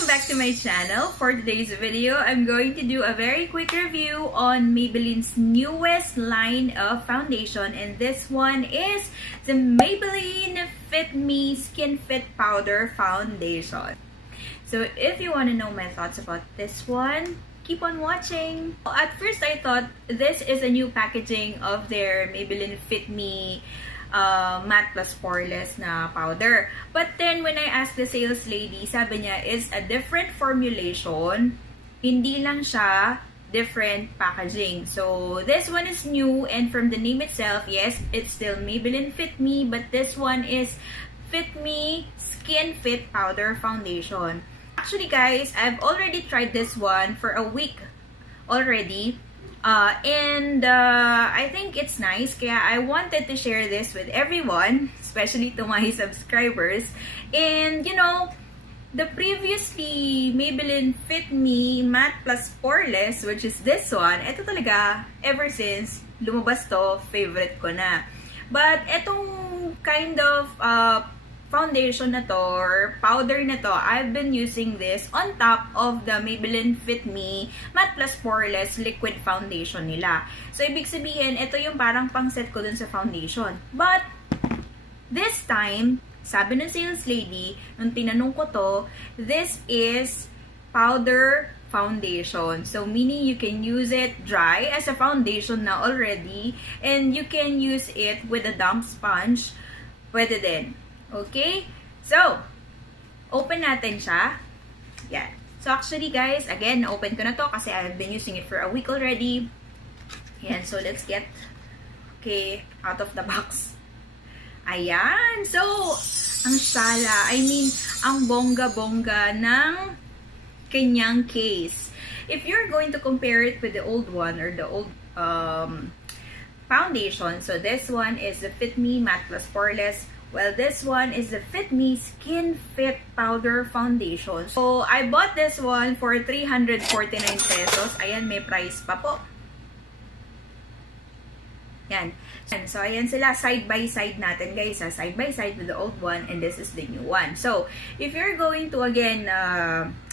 Welcome back to my channel. For today's video, I'm going to do a very quick review on Maybelline's newest line of foundation, and this one is the Maybelline Fit Me Skin Fit Powder Foundation. So if you want to know my thoughts about this one, keep on watching. At first, I thought this is a new packaging of their Maybelline Fit Me matte plus poreless na powder. But then, when I asked the sales lady, sabi niya, it's a different formulation. Hindi lang siya different packaging. So, this one is new, and from the name itself, yes, it's still Maybelline Fit Me, but this one is Fit Me Skin Fit Powder Foundation. Actually, guys, I've already tried this one for a week already. I think it's nice, kaya I wanted to share this with everyone, especially to my subscribers. And you know, the previously Maybelline Fit Me Matte Plus Poreless, which is this one, ito talaga, ever since lumabas to, favorite ko na. But etong kind of foundation na to, or powder na to, I've been using this on top of the Maybelline Fit Me Matte Plus Poreless Liquid Foundation nila. So, ibig sabihin, ito yung parang pang-set ko dun sa foundation. But, this time, sabi ng sales lady, nung tinanong ko to, this is powder foundation. So, meaning you can use it dry as a foundation na already, and you can use it with a damp sponge. Pwede din. Okay? So, open natin siya. Yan. So, actually, guys, again, na-open ko na to kasi I've been using it for a week already. Yan. So, let's get, okay, out of the box. Ayan. So, ang sala. I mean, ang bongga-bongga ng kanyang case. If you're going to compare it with the old one or the old foundation, so this one is the Fit Me Matte Plus Poreless. Well, this one is the Fit Me Skin Fit Powder Foundation. So, I bought this one for 349 pesos. Ayan, may price pa po. Yan. So, ayan sila. Side by side natin, guys. Side by side with the old one, and this is the new one. So, if you're going to, again,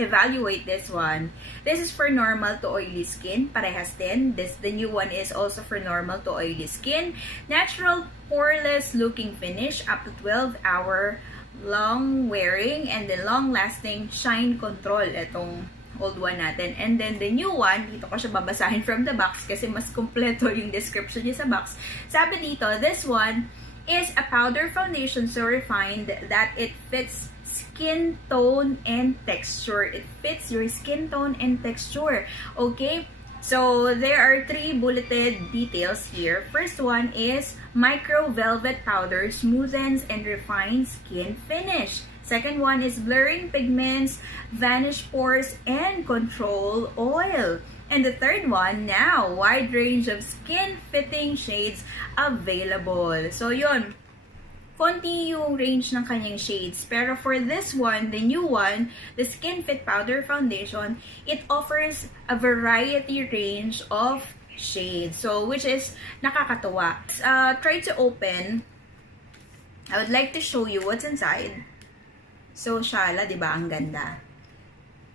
evaluate this one, this is for normal to oily skin. Parehas din. The new one is also for normal to oily skin. Natural poreless looking finish, up to 12-hour long wearing, and then long-lasting shine control. Itong old one natin. And then the new one, dito ko siya babasahin from the box kasi mas kompleto yung description niya sa box. Sabi dito, this one is a powder foundation so refined that it fits skin tone and texture. It fits your skin tone and texture. Okay? So, there are 3 bulleted details here. First one is micro velvet powder smoothens and refines skin finish. Second one is blurring pigments, vanish pores, and control oil. And the third one, now, wide range of skin-fitting shades available. So, yun. Konti yung range ng kanyang shades. Pero for this one, the new one, the Skin Fit Powder Foundation, it offers a variety range of shades. So, which is nakakatuwa. Try to open. I would like to show you what's inside. So, shala, di ba? Ang ganda.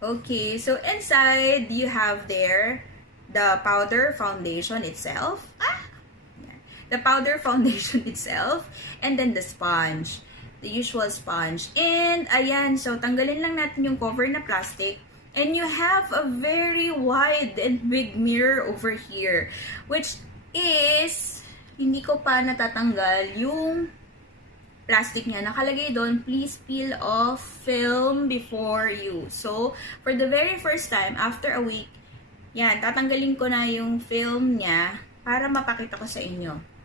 Okay, so inside, you have there the powder foundation itself. The powder foundation itself, and then the sponge, the usual sponge. And ayan, so tanggalin lang natin yung cover na plastic, and you have a very wide and big mirror over here, which is hindi ko pa natatanggal yung plastic niya. Nakalagay doon, please peel off film before use. So, for the very first time, after a week, yan, tatanggalin ko na yung film niya para mapakita ko sa inyo.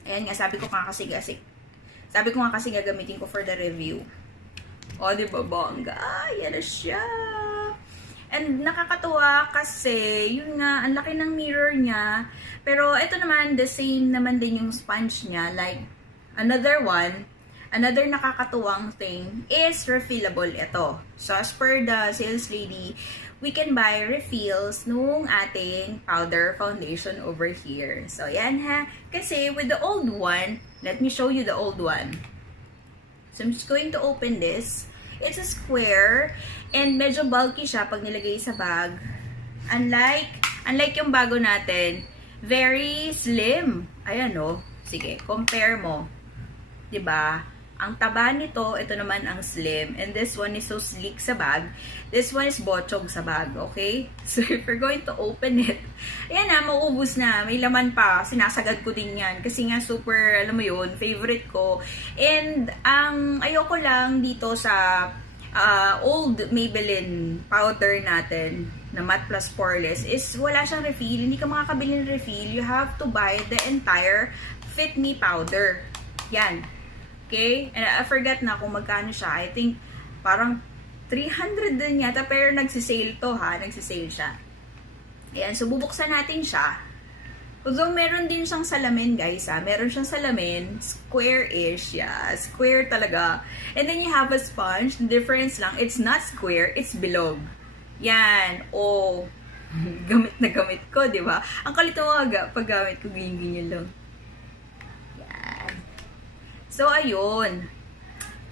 Ayan nga, sabi ko nga kasi gagamitin ko for the review. O, di ba, bongga? Yan na siya. And nakakatuwa kasi, yun nga, ang laki ng mirror niya. Pero, ito naman, the same naman din yung sponge niya. Like, another nakakatuwang thing is refillable ito. So, as per the sales lady, we can buy refills nung ating powder foundation over here. So, yan ha. Kasi with the old one, let me show you the old one. So, I'm just going to open this. It's a square and medyo bulky siya pag nilagay sa bag. Unlike yung bago natin, very slim. Ayan o. Sige, compare mo. 'Di ba? Ang taba nito, ito naman ang slim. And this one is so sleek sa bag. This one is bochog sa bag, okay? So, if we're going to open it, ayan na, mauubos na. May laman pa. Sinasagad ko din yan. Kasi nga, super, alam mo yun, favorite ko. And, ang ayoko lang dito sa old Maybelline powder natin, na matte plus poreless, is wala siyang refill. Hindi ka makakabili ng refill. You have to buy the entire Fit Me powder. Yan. Okay? And I forgot na kung magkano siya. I think parang 300 din yata. Pero nagsisale to ha. Nagsisale siya. Ayan. So, bubuksan natin siya. Although, meron din siyang salamin, guys ha. Meron siyang salamin. Square-ish. Yeah. Square talaga. And then, you have a sponge. The difference lang, it's not square. It's bilog. Yan. Oh. Gamit na gamit ko, di ba? Ang kalit mo pag gamit ko, ganyan-ganyan lang. So, ayun.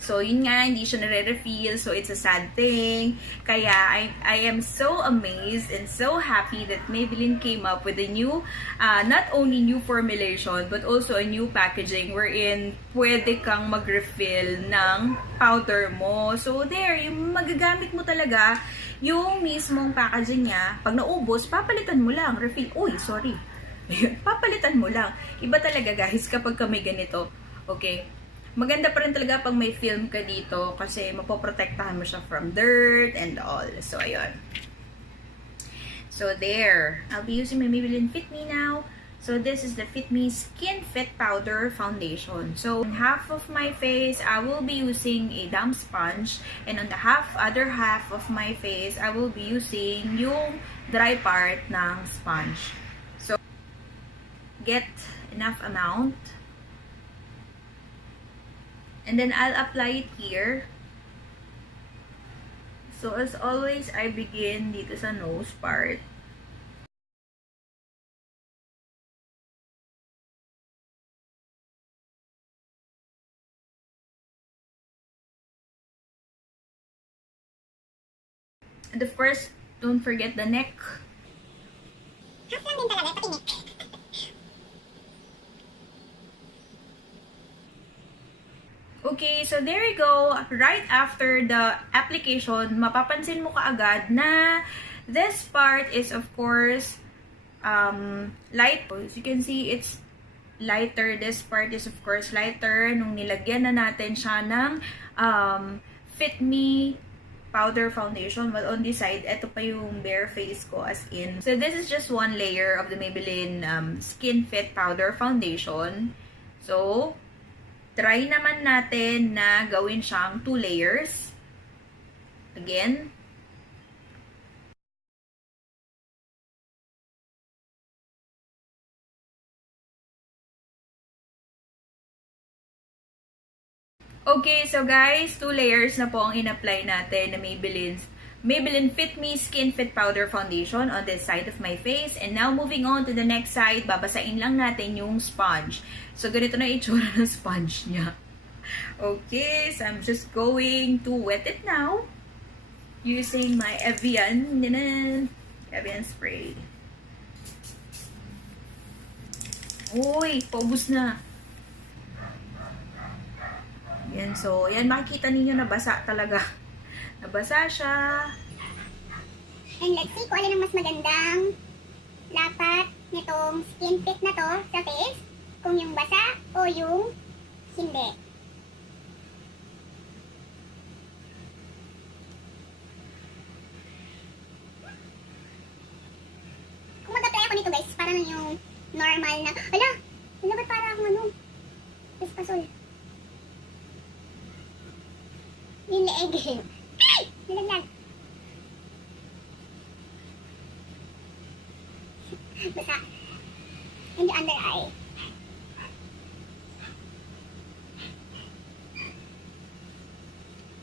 So, yun nga, hindi siya nare-refill. So, it's a sad thing. Kaya, I am so amazed and so happy that Maybelline came up with a new, not only new formulation, but also a new packaging wherein pwede kang mag-refill ng powder mo. So, there, yung magagamit mo talaga, yung mismong packaging niya, pag naubos, papalitan mo lang. Refill. Uy, sorry. Papalitan mo lang. Iba talaga, guys, kapag may ganito. Okay. Maganda pa rin talaga pag may film ka dito kasi mapoprotektahan mo siya from dirt and all. So, ayun. So, there. I'll be using my Maybelline Fit Me now. So, this is the Fit Me Skin Fit Powder Foundation. So, on half of my face, I will be using a damp sponge. And on the other half of my face, I will be using yung dry part ng sponge. So, get enough amount. And then, I'll apply it here. So, as always, I begin dito sa nose part. And of course, don't forget the neck. Half lang din talaga, pati neck. Okay, so there you go. Right after the application, mapapansin mo kaagad na this part is of course light. As you can see, it's lighter. This part is of course lighter nung nilagyan na natin siya ng Fit Me powder foundation. But on this side, ito pa yung bare face ko as in. So this is just one layer of the Maybelline Skin Fit powder foundation. So, try naman natin na gawin siyang 2 layers. Again. Okay, so guys, 2 layers na po ang in-apply natin na Maybelline Fit Me Skin Fit Powder Foundation on this side of my face. And now, moving on to the next side, babasain lang natin yung sponge. So, ganito na itsura ng sponge niya. Okay, so I'm just going to wet it now using my Evian spray. Uy, paubos na. Yan, so, yan, makikita ninyo nabasa talaga. Nabasa siya. And let's see kung alin ang mas magandang lapat nitong skin fit na to sa face. Kung yung basa o yung hindi. Kung mag-apply ako nito guys, para lang yung normal na, ala, ba't para akong ano, espasol. Yung leeg. Ay! Nalaglag. Basa. And the under eye.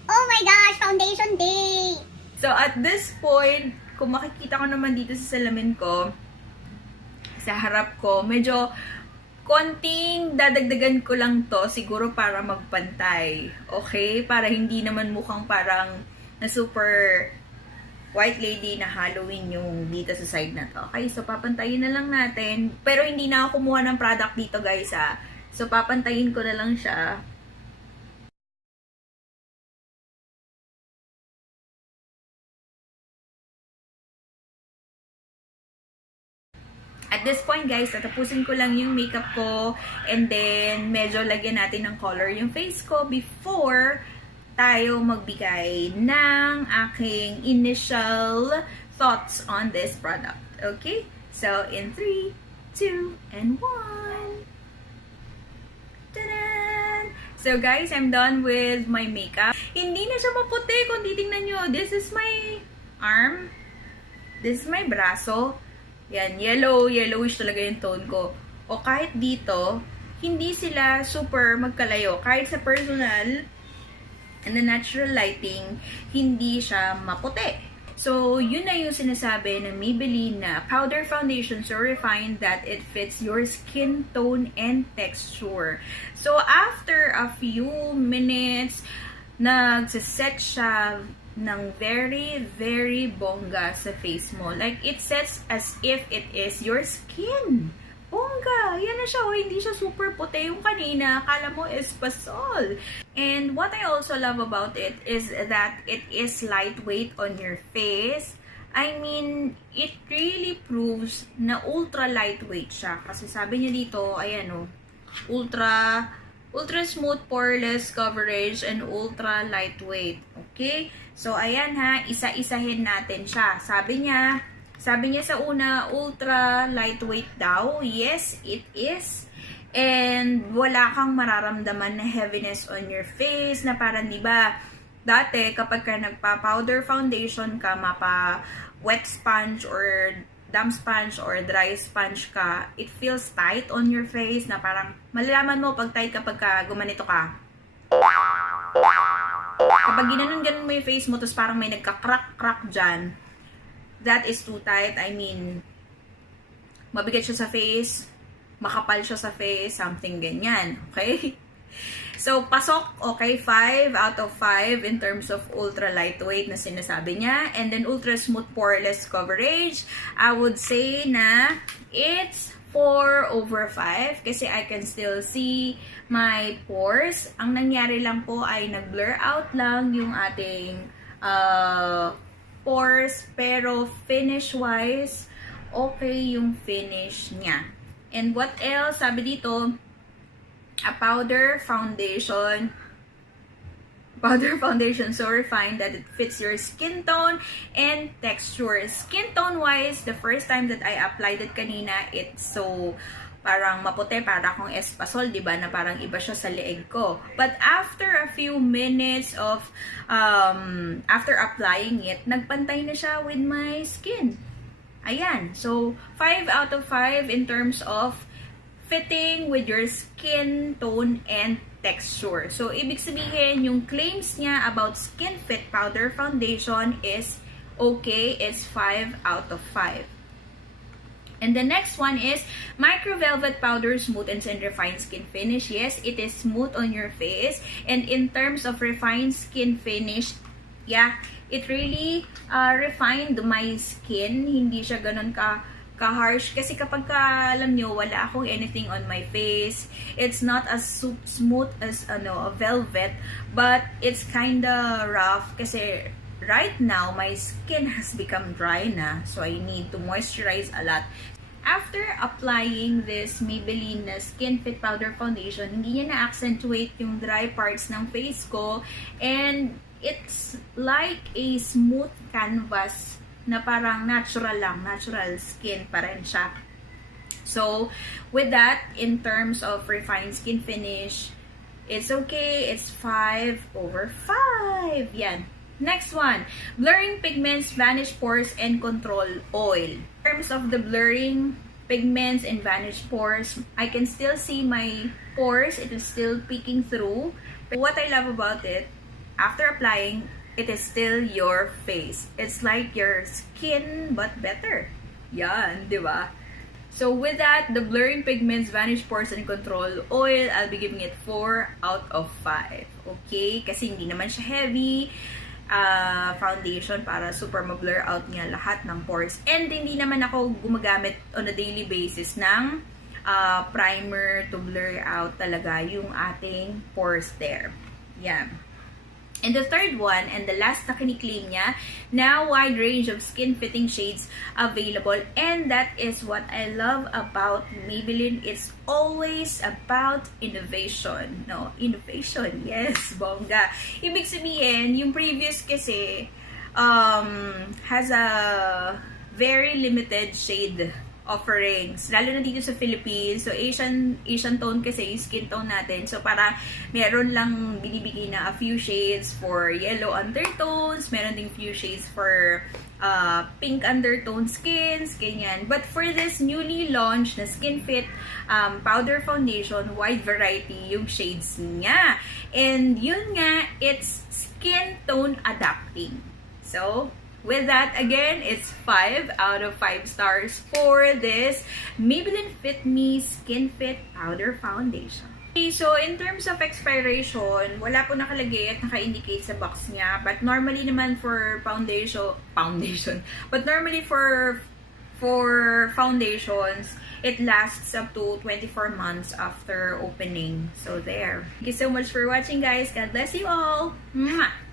Oh my gosh! Foundation day! So, at this point, kung makikita ko naman dito sa salamin ko, sa harap ko, medyo konting dadagdagan ko lang to siguro para magpantay. Okay? Para hindi naman mukhang parang na super white lady na Halloween yung dito sa side na to. Okay? So, papantayin na lang natin. Pero hindi na ako kumuha ng product dito, guys, ha. So, papantayin ko na lang siya. At this point, guys, tatapusin ko lang yung makeup ko and then medyo lagyan natin ng color yung face ko before tayo magbigay ng aking initial thoughts on this product. Okay? So, in 3, 2, and 1. Ta-da! So, guys, I'm done with my makeup. Hindi na siya maputi kung titingnan nyo. This is my arm. This is my braso. Yan, yellowish talaga yung tone ko. O kahit dito, hindi sila super magkalayo. Kahit sa personal and the natural lighting, hindi siya maputi. So, yun na yung sinasabi ng Maybelline na powder foundation so refined that it fits your skin tone and texture. So, after a few minutes, nagsiset siya ng very, very bongga sa face mo. Like, it sets as if it is your skin. Bongga! Yan na siya. Oh, hindi siya super puti yung kanina. Akala mo is pasol. And what I also love about it is that it is lightweight on your face. I mean, it really proves na ultra lightweight siya. Kasi sabi niya dito, ayan o, ultra smooth poreless coverage and ultra lightweight. Okay? So, ayan ha, isa-isahin natin siya. Sabi niya sa una, ultra lightweight daw. Yes, it is. And wala kang mararamdaman na heaviness on your face na parang, di ba, dati kapag ka nagpa-powder foundation ka, mapa wet sponge or damp sponge or dry sponge ka, it feels tight on your face na parang malalaman mo pag tight kapag ka gumanito ka. Kapag ginanon-ganon mo yung face mo, tapos parang may nagka-crack-crack dyan, that is too tight. I mean, mabigat siya sa face, makapal siya sa face, something ganyan. Okay? So, pasok, okay, 5 out of 5 in terms of ultra lightweight na sinasabi niya. And then, ultra smooth poreless coverage, I would say na it's 4 over 5 kasi I can still see my pores. Ang nangyari lang po ay nag-blur out lang yung ating pores, pero finish-wise, okay yung finish niya. And what else? Sabi dito, a powder foundation so refined that it fits your skin tone and texture. Skin tone wise, the first time that I applied it kanina, it's so parang maputi, para akong espasol, diba, na parang iba siya sa leeg ko. But after a few minutes of after applying it, nagpantay na siya with my skin. Ayan, so 5 out of 5 in terms of fitting with your skin tone and texture. So, ibig sabihin, yung claims niya about Skin Fit Powder Foundation is okay. It's 5 out of 5. And the next one is Micro Velvet Powder Smooth and Refined Skin Finish. Yes, it is smooth on your face. And in terms of refined skin finish, yeah, it really refined my skin. Hindi siya ganun ka-harsh. Kasi kapag alam nyo, wala akong anything on my face. It's not as smooth as a velvet, but it's kinda rough kasi right now, my skin has become dry na. So, I need to moisturize a lot. After applying this Maybelline Skin Fit Powder Foundation, hindi niya na-accentuate yung dry parts ng face ko. And it's like a smooth canvas na parang natural lang, natural skin pa rin siya. So, with that, in terms of refined skin finish, it's okay. It's 5 over 5. Yan. Next one, blurring pigments, vanish pores, and control oil. In terms of the blurring pigments and vanish pores, I can still see my pores. It is still peeking through. But what I love about it, after applying, it is still your face. It's like your skin, but better. Yan, di ba? So with that, the Blurring Pigments Vanish Pores and Control Oil, I'll be giving it 4 out of 5. Okay? Kasi hindi naman siya heavy foundation para super ma-blur out niya lahat ng pores. And hindi naman ako gumagamit on a daily basis ng primer to blur out talaga yung ating pores there. Yan. And the third one, and the last na kiniklaim niya, now wide range of skin-fitting shades available. And that is what I love about Maybelline. It's always about innovation. No, innovation. Yes, bongga. Ibig sabihin, yung previous kasi has a very limited shade offerings, lalo na dito sa Philippines. So, Asian tone kasi yung skin tone natin. So, para meron lang binibigay na a few shades for yellow undertones, meron ding few shades for pink undertone skins, ganyan. But for this newly launched na Skin Fit powder foundation, wide variety yung shades niya. And yun nga, it's skin tone adapting. So, with that, again, it's 5 out of 5 stars for this Maybelline Fit Me Skin Fit Powder Foundation. Okay, so in terms of expiration, wala po nakalagay at naka-indicate sa box niya. But normally naman for but normally for foundations, it lasts up to 24 months after opening. So there. Thank you so much for watching, guys. God bless you all. Mwah!